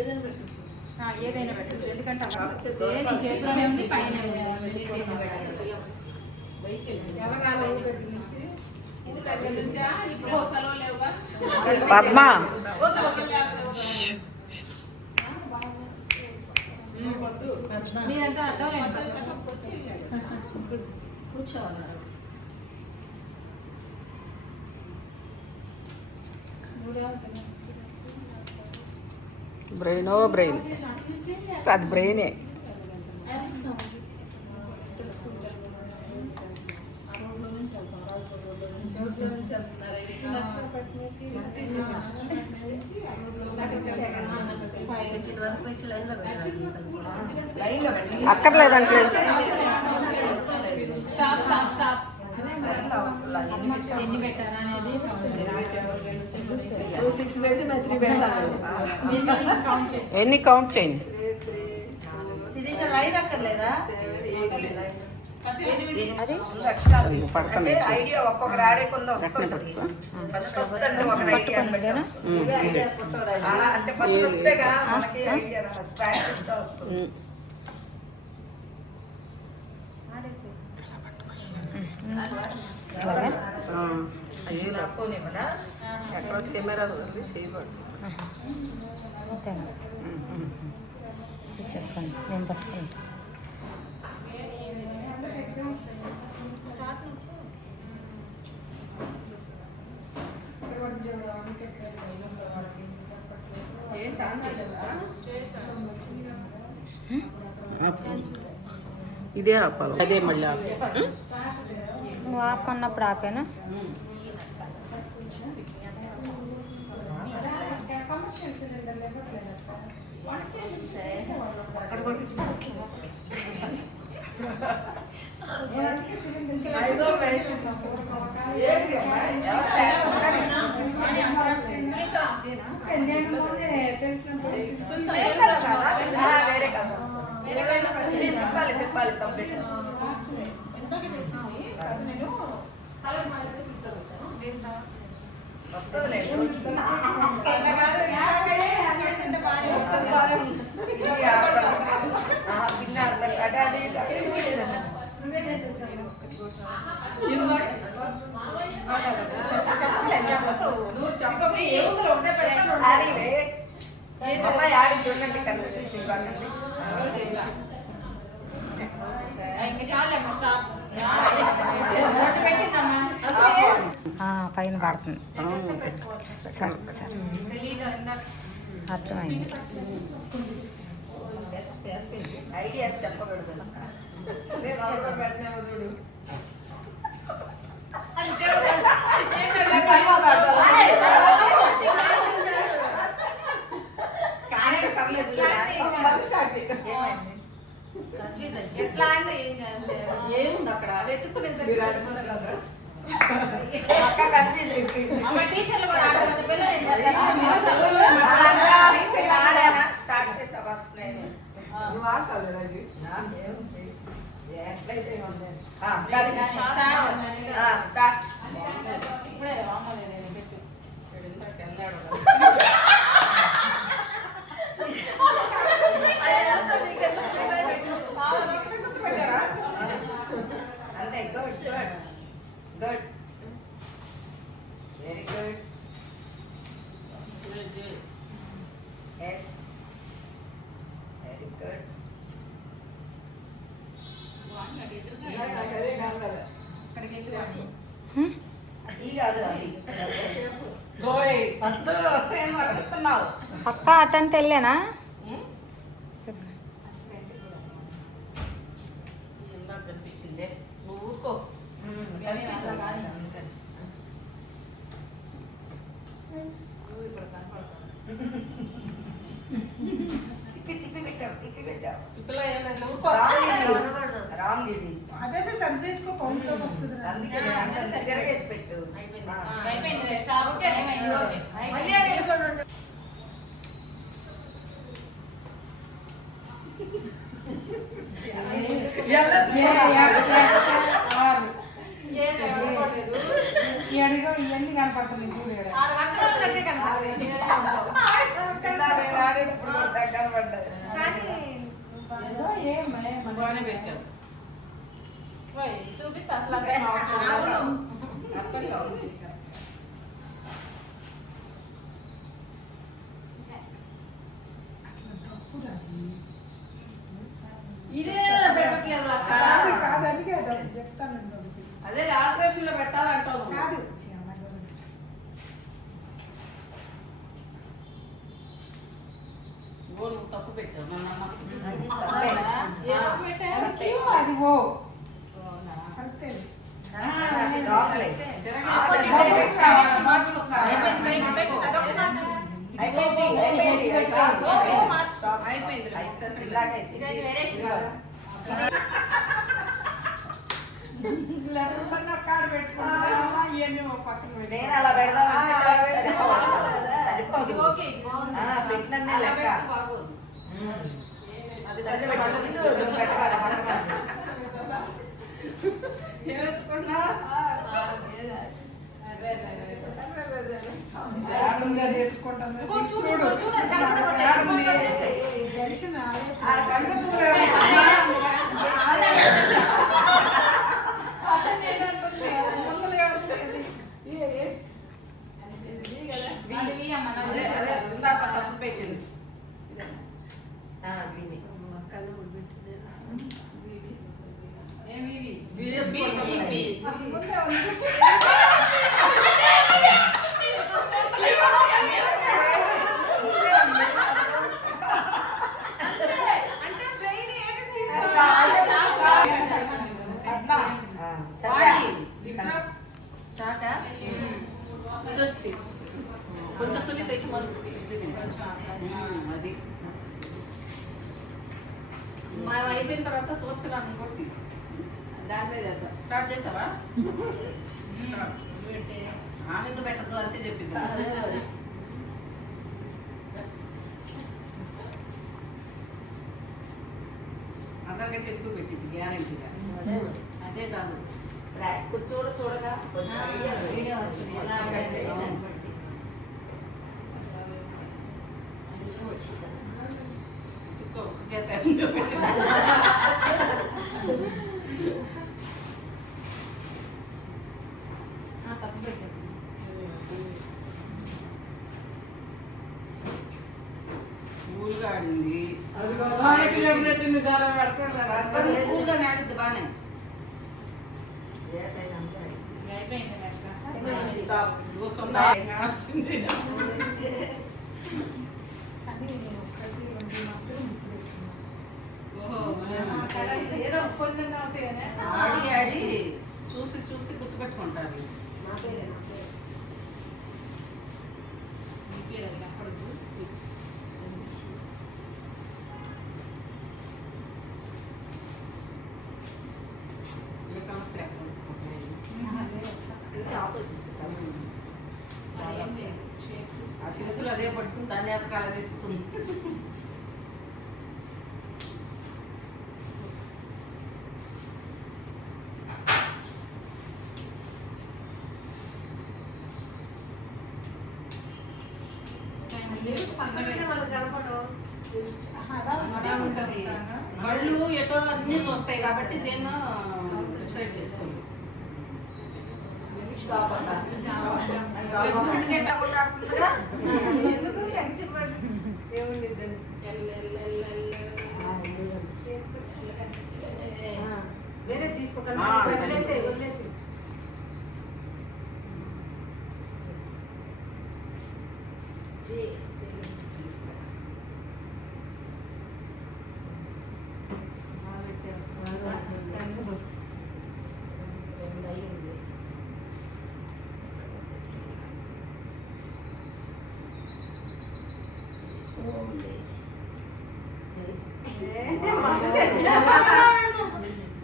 ఏదైనా పెట్టచ్చు, ఎందుకంటే చేతిలోనే ఉంది పైన పద్మ మీరంతా కూర్చోవాలి. బ్రెయినో బ్రెయిన్ అది బ్రెయినే. అక్కర్లేదంటలేదు. ఎన్ని కౌంట్ చేయండి. ఒక్కొక్కరు ఆడే కొన్ని వస్తుంది. ఫస్ట్ ఫస్ట్ అంటే ఒక ఐడియా అంటే ఫస్ట్ వస్తేగా మనకి ఐడియా ప్రాక్టీస్ తో వస్తుంది. నా ఫోన్ ఏమన్నా ఎక్కడ కెమెరా ఉంది చేయబడు. చెప్పండి, నేను పట్టుకుంటాను. ఇదే ఆపాలి, అదే మళ్ళీ నువ్వు ఆపన్నప్పుడు ఆపేనా? వేరే కాదు తిప్పాలి కంప్లీట్ వస్తుంది. అమ్మాయి ఆడి చూడండి కనిపించి పైన పడుతుంది. సరే సరే, అర్థమైంది. ఐడియాస్ చెప్పకూడదు. ఏముంది అక్కడ వెతుక్కునే స్టార్ట్ చేసావా? స్టార్ట్. అంతే. Good good good, very good. Yes, very good. అది కాదు, అది అక్క అటంటే వెళ్ళానా? కనిపించిందే నువ్వు ఊరుకో. తిప్పి తిప్పి పెట్టావు, తిప్పి పెట్టావు. తిప్పలో ఏమైనా ఊరుకో. రాంగ్ ఇది. అదే సరి చేసుకో, కౌంట్లోకి వస్తుంది. అందుకే తిరగేసి పెట్టు. అయిపోయింది. స్టాప్. మళ్ళీ అది వెళ్ళిపోండి. ఇవన్నీ కనపడుతుంది. కనపడుతుంది. వాడేటప్పుడు కూడా దగ్గర పడ్డది. ఏదో ఏమే మన బాగానే పెట్టావు. చూపిస్తా అసలు అర్థం అవును. ఇదే పెట్టట్లేదు అక్క. కాదు కాదు అందుకే అది అసలు చెప్తాను ఒకటి. అదే ఆపరేషన్ లో పెట్టాలంటావు. కాదు ఓ నువ్వు తప్పు పెట్టావు నన్ను అది ఓ కరెక్టే. లోపలే. అయిపోయింది అయిపోయింది అయిపోయింది. ఇలాగే. లెటర్స్ అన్న కార్డు పెట్టుకుంటా ఇవన్నీ ఓ పక్కన పెట్టి. నేను అలా పెడదామంటే సరిపోదు. పెట్టినన్నే లెక్క. బాగోదు. అది సరిపెట్టు. నువ్వు పెట్టవాలి పక్కన. ఏమనుకున్నా? యాడుంది అది ఎత్తుకుంటాను. చూడు యాడుంది. జంక్షన్ ఆ కనిపించలేదు. అదే నేను అంటుంది. ముందర ఏడుంది అది. అదే అదే ఇందాక తప్పు పెట్టింది. విని. ముందే ఉంది. పద్మ. సత్య. కొంచెం సునీత ఇటు మొదలు అది మనం అయిపోయిన తర్వాత సంవత్సరాన్ని కొట్టి దాని మీద స్టార్ట్ చేసావా? ఆమె ఎందుకు పెట్టద్దు అంతే చెప్పింది. అందరికంటే ఎక్కువ పెట్టింది గ్యారెంటీగా. అదే కాదు చూడగా కొంచెం ఐడియా వస్తుంది. ఎలా పెట్టాలి? ఊరుగా ఆడింది. పెట్టింది చాలా పెడతాను. ఊరుగానే ఆడిద్ది బాగానే. స్టాప్. ఏదో కొన్ని ఉంటాయి కానీ ఆడి ఆడి చూసి చూసి గుర్తుపెట్టుకుంటారు. మీ పేరు అది అక్కడకు ఏ కాన్సెప్ట్ ఆ చేతులు అదే పట్టుకుని దాన్ని ఎత్తకాల ఎత్తుతుంది. బళ్ళు ఎటో అన్ని చూస్తాయి కాబట్టి దేన్నో డిసైడ్ చేసుకోండి. స్టాప్ అన్న. వేరే తీసుకోకండి. వదిలేసి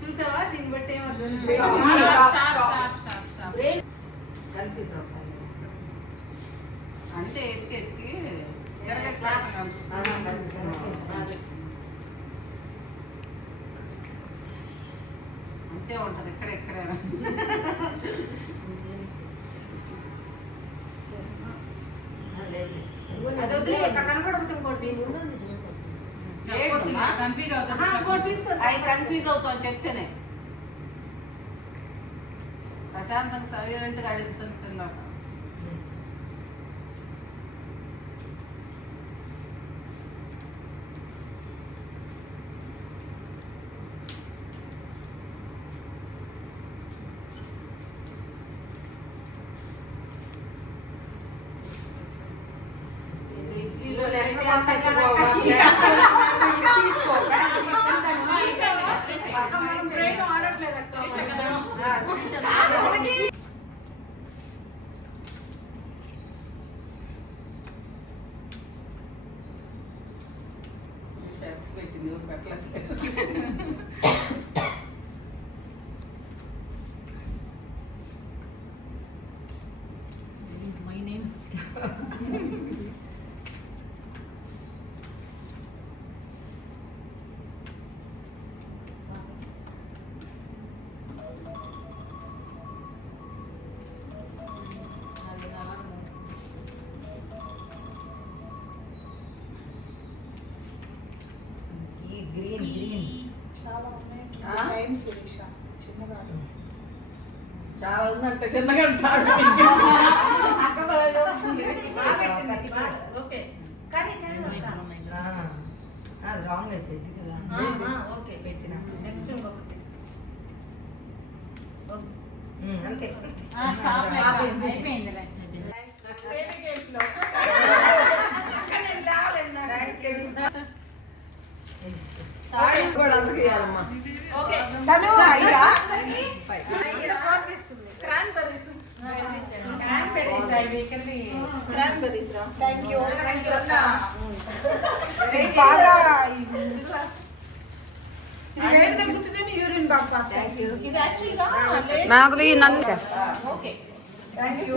చూసావా దీన్ని బట్టి కన్ఫ్యూజ్ అవుతాను. అంటే ఎతికి ఎతికి అంతే ఉంటది ఎక్కడెక్కడ. అది వదిలే కనపడుతుంది ఇంకోటి కన్ఫ్యూజ్ అవుతుంది. అవి కన్ఫ్యూజ్ అవుతావు చెప్తేనే. ప్రశాంతంగా సైలెంట్గా అడిగిన పెట్టింది పెట్టలేదు. ఈ గ్రీన్ గ్రీన్ చాలా ఉన్నాయి. టైం శిరీష చిన్నగా చాలా ఉందంటే చిన్నగా ఉంటాడు. ఓకే కానీ అది రాంగ్ అయిపోయింది కదా. ఓకే పెట్టిన నెక్స్ట్ ఇంకొకటి అంతే. అయిపోయిందిలే. తను ఐదా? Thank you. బాగా ఇది వేడి తగ్గుతుందని యూరిన్ బాగా పాస్ అయ్యింది. ఇది యాక్చువల్గా నాకు నన్ను ఓకే. Thank you.